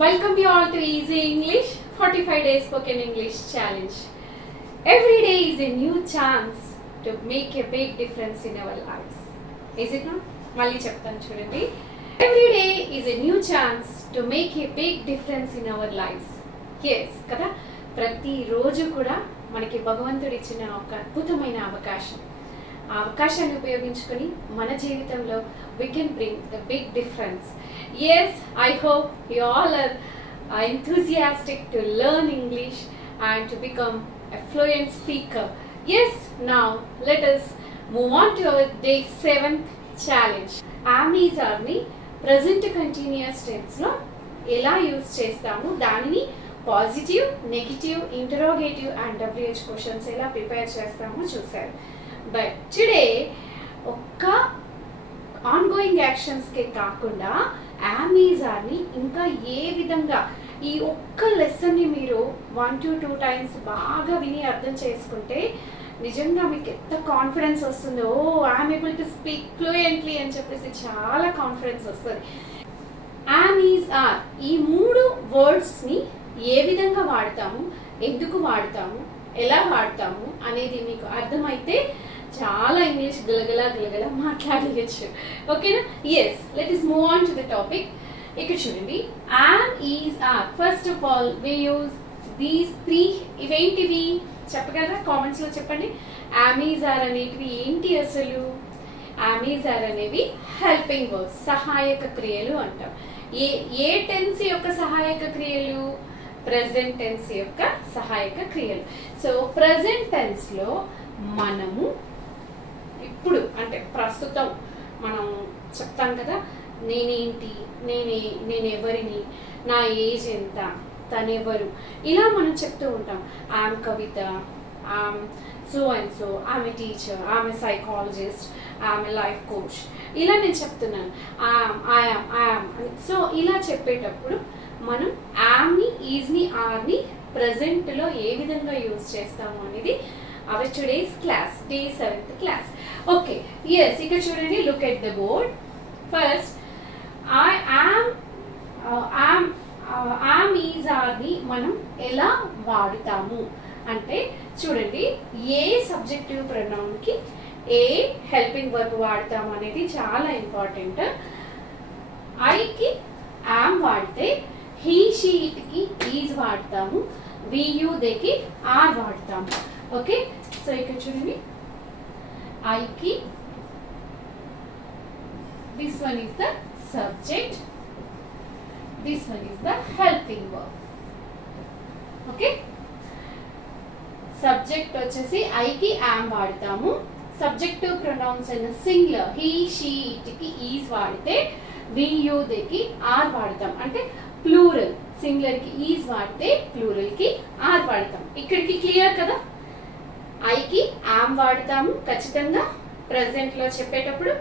Welcome you all to Easy English 45 Days Spoken English Challenge. Every day is a new chance to make a big difference in our lives. Is it not? Malli cheptanu chudandi. Every day is a new chance to make a big difference in our lives. Yes, kada prati roju kuda manaki bhagavantudu ichina oka adbhutamaina avakasham. ఆ అవకాశాన్ని ఉపయోగించుకొని మన జీవితంలో we can bring the big difference. Yes, I hope you all are enthusiastic to learn English and to become a fluent speaker. Yes, now let us move on to our day 7th challenge. Am is are ni present continuous tense లో ఎలా use చేస్తాము, దానిని positive, negative, interrogative and WH questions ఎలా prepare చేస్తామో చూసారు. But today ఒక్క ongoing యాక్షన్స్కే కాకుండా am is ఆర్ని ఇంకా ఏ విధంగా ఈ ఒక్క లెసన్ని మీరు 1 to 2 times బాగా విని అర్థం చేసుకుంటే నిజంగా మీకు ఎంత కాన్ఫిడెన్స్ వస్తుందో, I'm able to speak fluently అని చెప్పేసి చాలా కాన్ఫిడెన్స్ వస్తుంది. యామ్ ఈజ్ ఆర్ ఈ 3 వర్డ్స్ని ఏ విధంగా వాడతాము, ఎందుకు వాడతాము, ఎలా వాడతాము అనేది మీకు అర్థమైతే చాలా ఇంగ్లీష్ గలగల మాట్లాడవచ్చు. ఓకేనా? Yes, let us move on to the topic. ఇక్కడ చూడండి, am is are. First of all we use these 3. ఇవేంటివి చెప్పగలరా? కామెంట్స్ లో చెప్పండి. యామ్ ఈజ్ ఆర్ అనేటివి ఏంటి అసలు? యామ్ ఈజ్ ఆర్ అనేవి హెల్పింగ్ వర్బ్స్, సహాయక క్రియలు అంటాం. ఏ టెన్స్ యొక్క సహాయక క్రియలు? ప్రెజెంట్ టెన్స్ యొక్క సహాయక క్రియలు. సో ప్రెజెంట్ టెన్స్ లో మనము ఇప్పుడు అంటే ప్రస్తుతం మనం చెప్తాం కదా, నేనేంటి, నేనెవరిని, నా ఏజ్ ఎంత, తనెవరు, ఇలా మనం చెప్తూ ఉంటాం. I'm Kavitha, I'm so and so, I'm a teacher, I'm a psychologist, I'm a life coach, ఇలా నేను చెప్తున్నాను. ఐఎమ్ సో ఇలా చెప్పేటప్పుడు మనం యామ్ని, ఈజ్ని, ఆర్ని ప్రెజెంట్లో ఏ విధంగా యూజ్ చేస్తాము అనేది our today's class, day 7th class. Okay, yes, ఇక్కడ చూడండి, look at the board. First, I am is are ని మనం ఎలా వాడుతాము అంటే చూడండి, ఏ సబ్జెక్టివ్ ప్రొనౌన్ కి ఏ హెల్పింగ్ వర్బ్ వాడతాము అనేది చాలా ఇంపార్టెంట్. ఐ కి am వాడితే he she it కి is వాడతాము, we you they కి are వాడతాము. ఓకే, సో ఇక్కడ చూడండి, ఐ కి this one is the subject, this one is the helping verb. Okay, subject వచ్చేసి ఐ కి యామ్ వాడతాము. సబ్జెక్టివ్ ప్రొనౌన్స్ అయిన సింగులర్ హీ షీ ఇట్ కి ఈజ్ వాడితే వి యూ దే కి ఆర్ వాడతాం. అంటే ప్లూరల్, సింగులర్ కి ఈజ్ వాడితే ప్లూరల్ కి ఆర్ వాడతాం. ఇక్కడికి క్లియర్ కదా? ఐకి యామ్ వాడతాము ఖచ్చితంగా. ప్రెసెంట్ లో చెప్పేటప్పుడు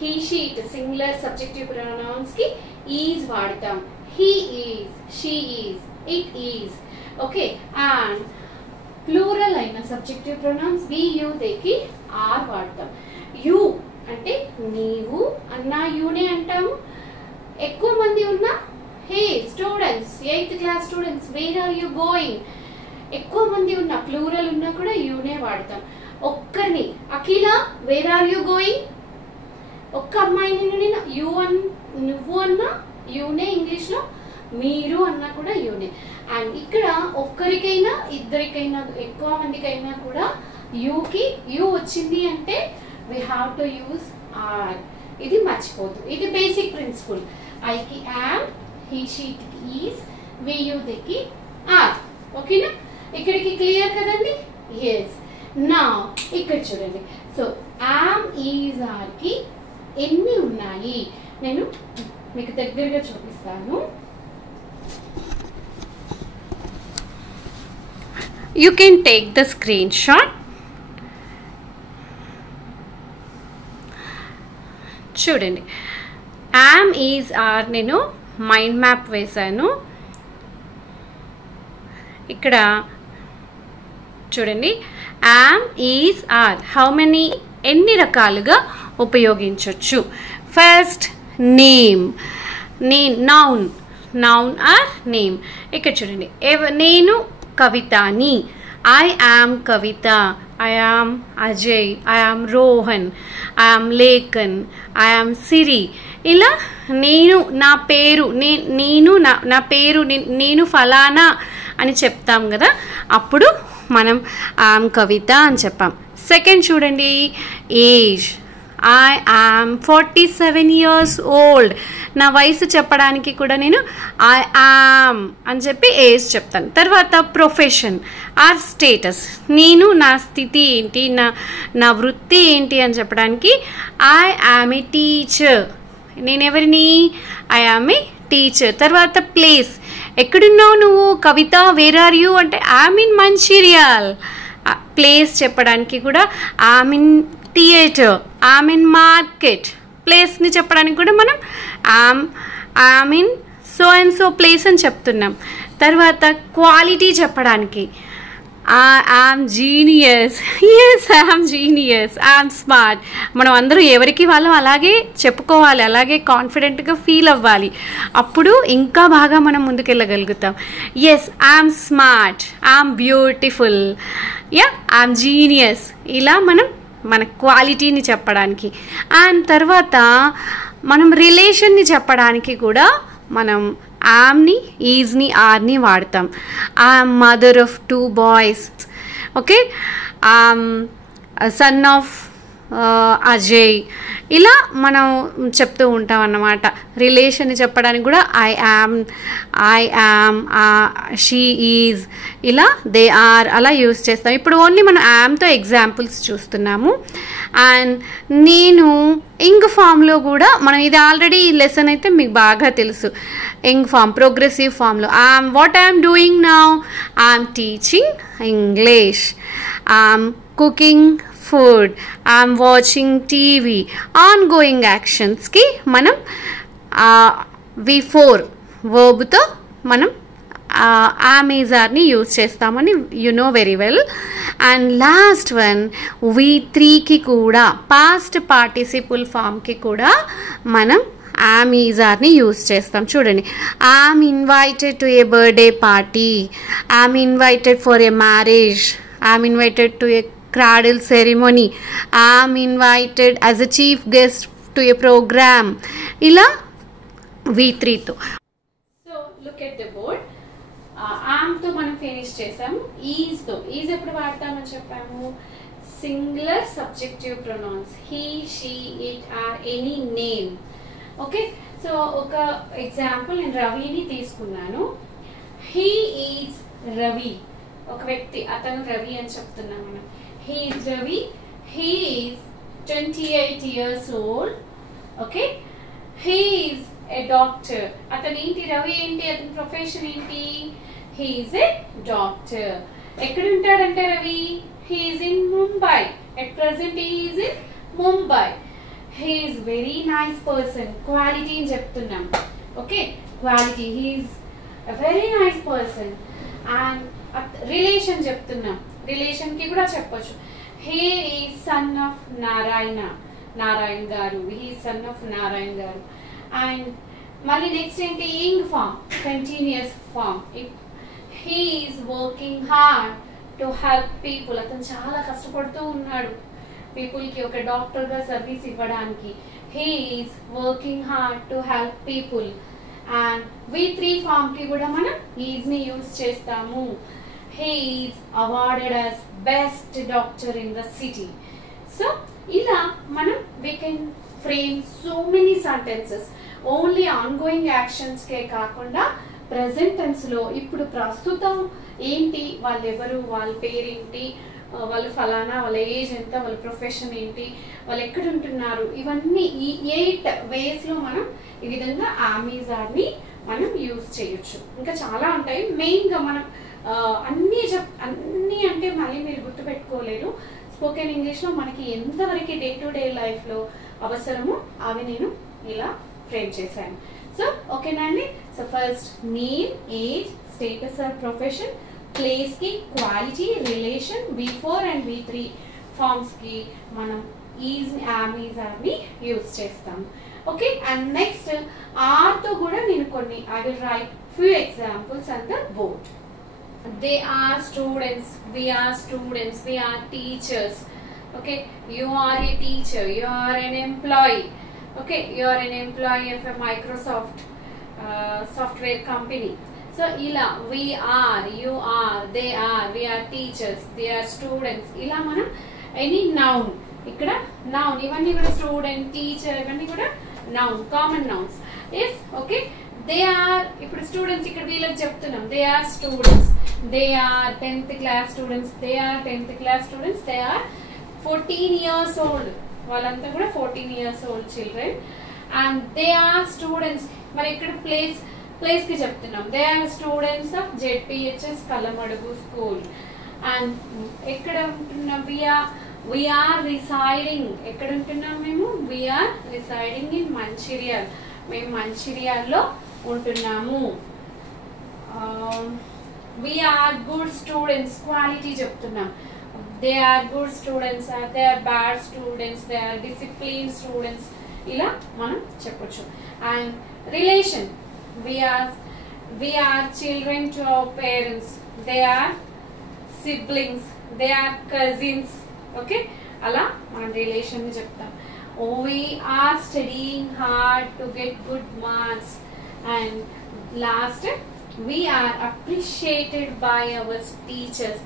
he she it singular subjective pronouns కి ఈజ్ వాడతాం. He is, she is, it is. Okay, and plural అయిన subjective pronouns we you they కి ఆర్ వాడతాం. యూ అంటే నీవు అన్నా యూనే అంటాము. ఎక్కువ మంది ఉన్నా hey students, 8th class students, where are you going, ఎక్కువ మంది ఉన్న ప్లూరల్ ఉన్నా కూడా యూనే వాడతాం. ఒక్కరిని Akhila where are you going, ఒక్క అమ్మాయిని యూ నువ్వు అన్నా యూనే ఇంగ్లీష్ లో, మీరు అన్నా కూడా యూనే. అండ్ ఇక్కడ ఒక్కరికైనా ఇద్దరికైనా ఎక్కువ మందికైనా కూడా యూకి యూ వచ్చింది అంటే we have to use are. ఇది మర్చిపోదు, ఇది బేసిక్ ప్రిన్సిపల్. ఐకి యామ్, హీ షీ కి ఈజ్, వి యూ దే కి ఆర్. ఓకేనా? ఇక్కడికి క్లియర్ కదండి? ఎస్. నా ఇక్కడ చూడండి, సో యామ్ ఈజ్ ఆర్ కి ఎన్ని ఉన్నాయి నేను మీకు దగ్గరగా చూపిస్తాను. You can take the screenshot. చూడండి, యామ్ ఈజ్ ఆర్ నేను మైండ్ మ్యాప్ వేశాను. ఇక్కడ చూడండి, am is are how many, ఎన్ని రకాలుగా ఉపయోగించవచ్చు. First name, noun, noun or name. ఇక్కడ చూడండి, నేను కవితని, I am Kavitha, I am Ajay, I am Rohan, I am Lekhan, I am Siri. ఇలా నేను నా పేరు, నేను నా పేరు, నేను ఫలానా అని చెప్తాం కదా, అప్పుడు మనం ఐ యామ్ కవిత అని చెప్పాం. సెకండ్ చూడండి, age, I am 47 years old. నా వయసు చెప్పడానికి కూడా నేను ఐ యామ్ అని చెప్పి ఏజ్ చెప్తాను. తర్వాత ప్రొఫెషన్ ఆర్ స్టేటస్, నేను నా స్థితి ఏంటి, నా వృత్తి ఏంటి అని చెప్పడానికి ఐ యామ్ ఏ టీచర్. నేను ఎవరిని? I am a teacher. తర్వాత ప్లేస్, ఎక్కడున్నావు నువ్వు కవిత, వేర్ ఆర్ యూ అంటే ఐఎమ్ ఇన్ మంచిర్యాల్. ప్లేస్ చెప్పడానికి కూడా I'm in theatre, I'm in market. ప్లేస్ని చెప్పడానికి కూడా మనం I'm in so and so place అని చెప్తున్నాం. తర్వాత క్వాలిటీ చెప్పడానికి I'm genius, yes I'm genius, I'm smart. మనం అందరూ ఎవరికి వాళ్ళం అలాగే చెప్పుకోవాలి, అలాగే కాన్ఫిడెంట్గా ఫీల్ అవ్వాలి. అప్పుడు ఇంకా బాగా మనం ముందుకెళ్ళగలుగుతాం. Yes I'm smart, I'm beautiful, yeah I'm genius. ఇలా మనం మన క్వాలిటీని చెప్పడానికి. అండ్ తర్వాత మనం రిలేషన్ని చెప్పడానికి కూడా మనం యామ్ని, ఈజ్ని, ఆర్ని వాడతాం. I'm mother of 2 boys, okay, I'm son of Ajay. ఇలా మనం చెప్తూ ఉంటాం అన్నమాట. రిలేషన్ చెప్పడానికి కూడా ఐ యామ్, షీ ఈజ్, ఇలా దే ఆర్ అలా యూస్ చేస్తాం. ఇప్పుడు ఓన్లీ మనం యామ్తో ఎగ్జాంపుల్స్ చూస్తున్నాము. అండ్ నేను ఇంగ్ ఫామ్లో కూడా మనం, ఇది ఆల్రెడీ ఈ లెసన్ అయితే మీకు బాగా తెలుసు. ఇంగ్ ఫామ్ ప్రోగ్రెసివ్ ఫామ్లో what I'm doing now, I'm teaching English, I'm cooking food, I'm watching TV. Ongoing యాక్షన్స్కి మనం V4 వర్బ్తో మనం ఆమెజార్ని యూజ్ చేస్తామని you know very well. And last one V3కి కూడా, పాస్ట్ పార్టిసిపుల్ ఫామ్కి కూడా మనం ఆమెజార్ని యూజ్ చేస్తాం. చూడండి, I'm invited to A birthday party, I'm invited for a marriage, I'm invited to A cradle ceremony, I'm invited as a chief guest to a program. Ila V3 to. So look at the board. Am to మనం finish చేసాము. Is తో, is ఎప్పుడు వాడతామని చెప్పాము? Singular subjective pronouns, he, she, it or any name. Okay, so ఒక example నేను రవిని తీసుకున్నాను. హీ ఈజ్ రవి, ఒక వ్యక్తి, అతను రవి అని చెప్తున్నాం మనం. He is Ravi. He is 28 years old. Okay. He is a doctor. అతను ఏంటి? రవి ఏంటి? అతని ప్రొఫెషన్ ఏంటి? He is a doctor. ఎక్కడ ఉంటాడంటే Ravi? He is in Mumbai. At present he is in Mumbai. He is very nice person. Quality అని చెప్తున్నాం. Okay. Quality. He is a very nice person. And relation చెప్తున్నాం. Relation కి కూడా చెప్పొచ్చు. He is son of Narayana గారు, he son of Narayana గారు. And మళ్ళీ next ఏంటి? Ing form, continuous form. He is working hard to help people. అతను చాలా కష్టపడుతూ ఉన్నాడు పీపుల్ కి, ఒక డాక్టర్ గా సర్వీస్ ఇవ్వడానికి. He is working hard to help people. And V3 form కి కూడా మనం ఈజ్ ని యూజ్ చేస్తాము. He is awarded as best doctor in the city. So, ila manam we can frame so many sentences. Only ongoing actions ke kaakunda present tense lo ippudu prastutam enti, vallu evaru, vallu పేరు ఏంటి, వాళ్ళు ఫలానా, వాళ్ళ age ఎంత, వాళ్ళ profession ఏంటి, వాళ్ళు ఎక్కడ ఉంటున్నారు, ఇవన్నీ ఈ 8 ways లో మనం ఈ విధంగా ఆమెజార్ని మనం యూజ్ చేయొచ్చు. ఇంకా చాలా ఉంటాయి. మెయిన్గా మనం అన్నీ అంటే మళ్ళీ మీరు గుర్తుపెట్టుకోలేరు. స్పోకెన్ ఇంగ్లీష్లో మనకి ఎంతవరకు డే టు డే లైఫ్లో అవసరమో అవి నేను ఇలా ఫ్రేమ్ చేశాను. సో ఓకేనా అండి? So first name, age, status or profession, ప్లేస్కి quality, relation, V4 and V3 ఫార్మ్స్కి మనం ఆమెజార్ని యూజ్ చేస్తాము. ఓకే, అండ్ నెక్స్ట్ ఆర్తో కూడా నేను I will write few examples on the board. They are students, we are students, we are teachers. Okay, you are a teacher, you are an employee. Okay, you are an employee of a Microsoft software company. So ila we are, you are, they are, we are teachers, they are students. Ila manam any noun ikkada noun ivanni kuda student, teacher ivanni kuda noun, common nouns. If okay, they are ఇప్పుడు students ఇక్కడ వీళ్ళకి చెప్తున్నాం they are students, they are 10th class students, they are 10th class students, they are 14 years old, వాళ్ళంతా కూడా 14 years old children, and they are students. మరి ఇక్కడ place కి చెప్తున్నాం they are students of ZPHS Kallamadugu school. And ఎక్కడ ఉంటున్నాం we are residing, ఎక్కడ ఉంటున్నాం మేము we are residing in Mancherial, మేము మంచిర్యాల్లో ఉంటున్నాము. we are good students, quality చెప్తున్నాం they are good students, they are bad students, they are disciplined students, ఇలా మనం చెప్పొచ్చు. And relation we are children to our parents, they are siblings, they are cousins. Okay, అలా మనం relation ని చెప్తాం. we are studying hard to get good marks. And last, we are appreciated by our teachers,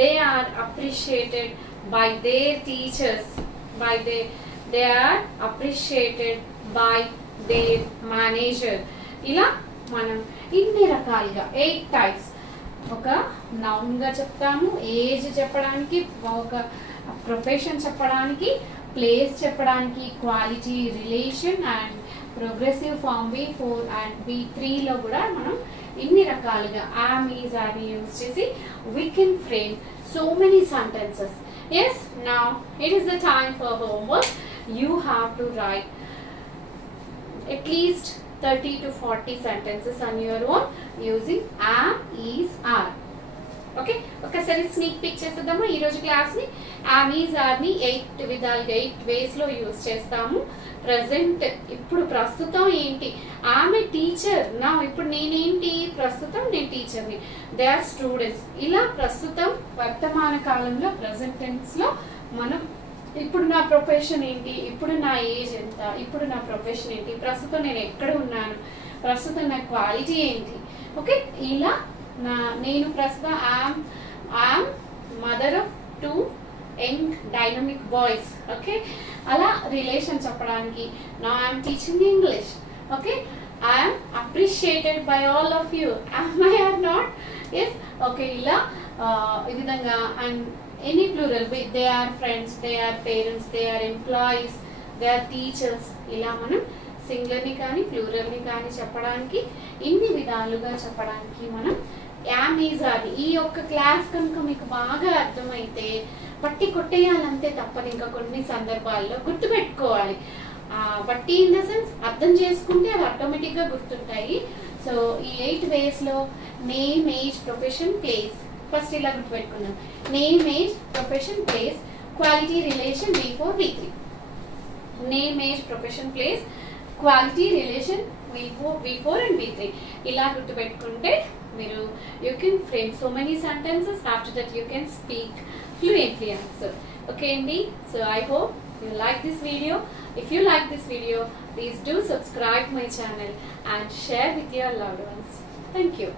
they are appreciated by their teachers, they are appreciated by their manager. ఇలా మనం ఇన్ని రకాలుగా 8 types ఒక noun గా చెప్తాము, age చెప్పడానికి, ఒక profession చెప్పడానికి, ప్లేస్ చెప్పడానికి, quality, relation and progressive form V4 and V3 లో కూడా మనం ఇన్ని రకాలుగా am, is, are ని యూజ్ చేసి we can frame so many sentences. Yes, now it is the time for homework. You have to write at least 30 to 40 sentences on your own using am, is, are. Okay, ఒకసారి sneak pick చేద్దామా ఈ రోజు class ని. am, is, are ని 8 విధాలుగా 8 వేస్ లో use చేస్తాము. Present ఇప్పుడు ప్రస్తుతం ఏంటి, ఆమె టీచర్ నా, ఇప్పుడు నేనేంటి ప్రస్తుతం నేను టీచర్ని, దే ఆర్ స్టూడెంట్స్. ఇలా ప్రస్తుతం వర్తమాన కాలంలో ప్రెసెంట్ టెన్స్ లో మనం ఇప్పుడు నా ప్రొఫెషన్ ఏంటి, ఇప్పుడు నా ఏజ్ ఎంత, ఇప్పుడు నా ప్రొఫెషన్ ఏంటి, ప్రస్తుతం నేను ఎక్కడ ఉన్నాను, ప్రస్తుతం నా క్వాలిటీ ఏంటి. ఓకే, ఇలా నేను ప్రస్తుతం am mother of 2 young dynamic boys. Okay, అలా రిలేషన్ చెప్పడానికి now I am teaching English. Okay, I am appreciated by all of you, am I or not? Yes. Okay, ఇలా ఈ విధంగా. And any plural, they are friends, they are parents, they are employees, they are teachers. ఇలా మనం singular ని కానీ plural ని కానీ చెప్పడానికి, ఇన్ని విధాలుగా చెప్పడానికి మనం am, is, are. ఈ యొక్క క్లాస్ కనుక మీకు బాగా అర్థమైతే పట్టి కొట్టేయాలంతే తప్పని, ఇంకా కొన్ని సందర్భాల్లో గుర్తుపెట్టుకోవాలి. బట్టి ఇన్ ద సెన్స్ అర్థం చేసుకుంటే అవి ఆటోమేటిక్గా గుర్తుంటాయి. సో ఈ 8 వేస్లో name, age, profession, place first ఇలా గుర్తుపెట్టుకున్నాం. Name, age, profession, place, quality, relation V4 V3. Name, age, profession, place, quality, relation V4 and V3 ఇలా గుర్తుపెట్టుకుంటే మీరు you can frame so many sentences. After that you can speak fluently also. Okay Andy, so I hope you like this video. If you like this video, please do subscribe my channel and share with your loved ones. Thank you.